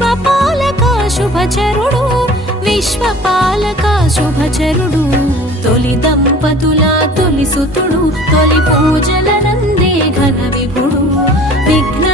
విశ్వపాలక శుభచరుడు విశ్వపాలక శుభచరుడు తొలి దంపతుల తొలి సుతుడు తొలి పూజల నందే ఘన విభుడు విఘ్న